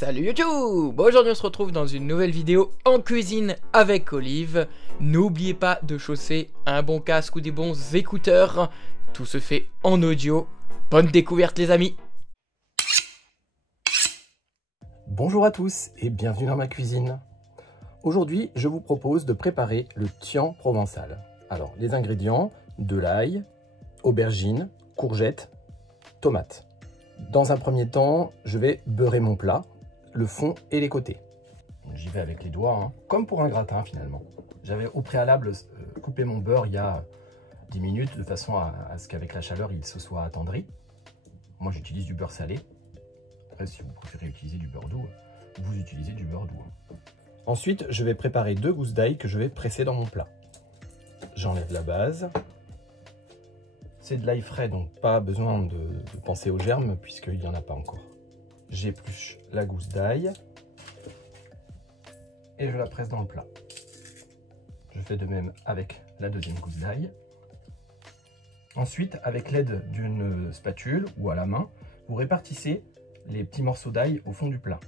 Salut YouTube! Aujourd'hui on se retrouve dans une nouvelle vidéo en cuisine avec Olive. N'oubliez pas de chausser un bon casque ou des bons écouteurs. Tout se fait en audio. Bonne découverte les amis! Bonjour à tous et bienvenue dans ma cuisine. Aujourd'hui je vous propose de préparer le tian provençal. Alors les ingrédients, de l'ail, aubergines, courgettes, tomates. Dans un premier temps, je vais beurrer mon plat, le fond et les côtés. J'y vais avec les doigts, hein, comme pour un gratin finalement. J'avais au préalable coupé mon beurre il y a 10 minutes de façon à ce qu'avec la chaleur il se soit attendri. Moi j'utilise du beurre salé. Après si vous préférez utiliser du beurre doux, vous utilisez du beurre doux. Ensuite je vais préparer 2 gousses d'ail que je vais presser dans mon plat. J'enlève la base. C'est de l'ail frais, donc pas besoin de penser aux germes puisqu'il n'y en a pas encore. J'épluche la gousse d'ail et je la presse dans le plat. Je fais de même avec la deuxième gousse d'ail. Ensuite, avec l'aide d'une spatule ou à la main, vous répartissez les petits morceaux d'ail au fond du plat.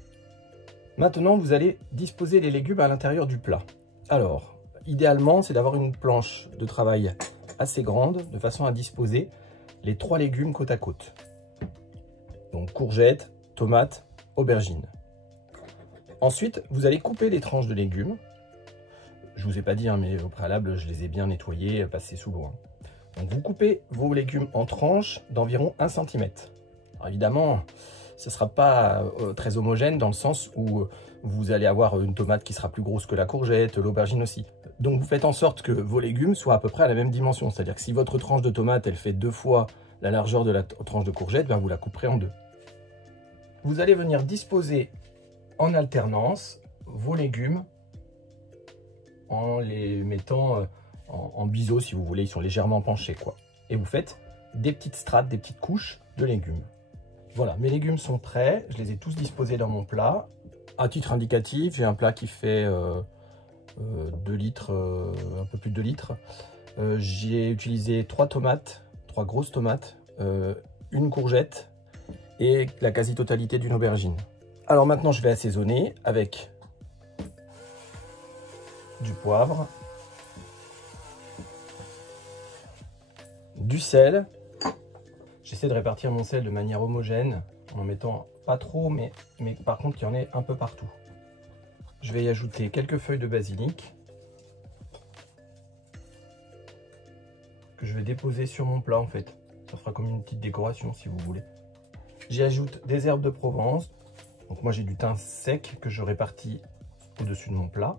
Maintenant, vous allez disposer les légumes à l'intérieur du plat. Alors, idéalement, c'est d'avoir une planche de travail assez grande, de façon à disposer les 3 légumes côte à côte. Donc courgettes, tomates, aubergines. Ensuite, vous allez couper les tranches de légumes. Je vous ai pas dit, hein, mais au préalable, je les ai bien nettoyés, passés sous l'eau. Donc vous coupez vos légumes en tranches d'environ 1 cm. Alors évidemment, ce ne sera pas très homogène dans le sens où vous allez avoir une tomate qui sera plus grosse que la courgette, l'aubergine aussi. Donc vous faites en sorte que vos légumes soient à peu près à la même dimension. C'est-à-dire que si votre tranche de tomate, elle fait 2 fois la largeur de la tranche de courgette, ben vous la couperez en 2. Vous allez venir disposer en alternance vos légumes en les mettant en biseau si vous voulez. Ils sont légèrement penchés, quoi. Et vous faites des petites strates, des petites couches de légumes. Voilà, mes légumes sont prêts. Je les ai tous disposés dans mon plat. À titre indicatif, j'ai un plat qui fait 2 litres, un peu plus de 2 litres. J'ai utilisé 3 tomates, 3 grosses tomates, une courgette et la quasi-totalité d'une aubergine. Alors maintenant, je vais assaisonner avec du poivre, du sel. J'essaie de répartir mon sel de manière homogène en mettant pas trop, mais par contre qu'il y en ait un peu partout. Je vais y ajouter quelques feuilles de basilic que je vais déposer sur mon plat en fait. Ça fera comme une petite décoration si vous voulez. J'y ajoute des herbes de Provence. Donc moi j'ai du thym sec que je répartis au-dessus de mon plat.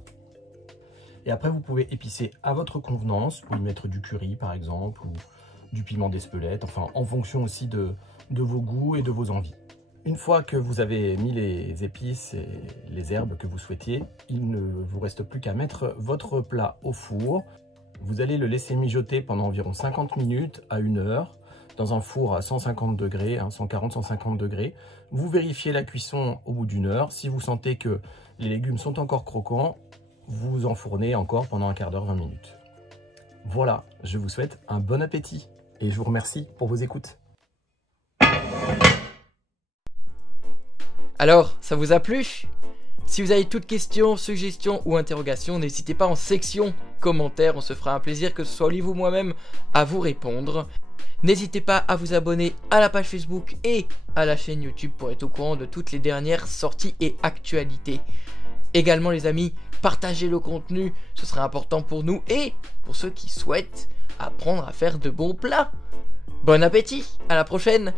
Et après vous pouvez épicer à votre convenance. Vous pouvez y mettre du curry par exemple ou du piment d'Espelette. Enfin en fonction aussi de vos goûts et de vos envies. Une fois que vous avez mis les épices et les herbes que vous souhaitiez, il ne vous reste plus qu'à mettre votre plat au four. Vous allez le laisser mijoter pendant environ 50 minutes à 1 heure dans un four à 150 degrés, 140-150 degrés. Vous vérifiez la cuisson au bout d'1 heure. Si vous sentez que les légumes sont encore croquants, vous enfournez encore pendant un quart d'heure, 20 minutes. Voilà, je vous souhaite un bon appétit et je vous remercie pour vos écoutes. Alors, ça vous a plu? Si vous avez toutes questions, suggestions ou interrogations, n'hésitez pas en section commentaires, on se fera un plaisir que ce soit Olive ou moi-même à vous répondre. N'hésitez pas à vous abonner à la page Facebook et à la chaîne YouTube pour être au courant de toutes les dernières sorties et actualités. Également les amis, partagez le contenu, ce sera important pour nous et pour ceux qui souhaitent apprendre à faire de bons plats. Bon appétit, à la prochaine!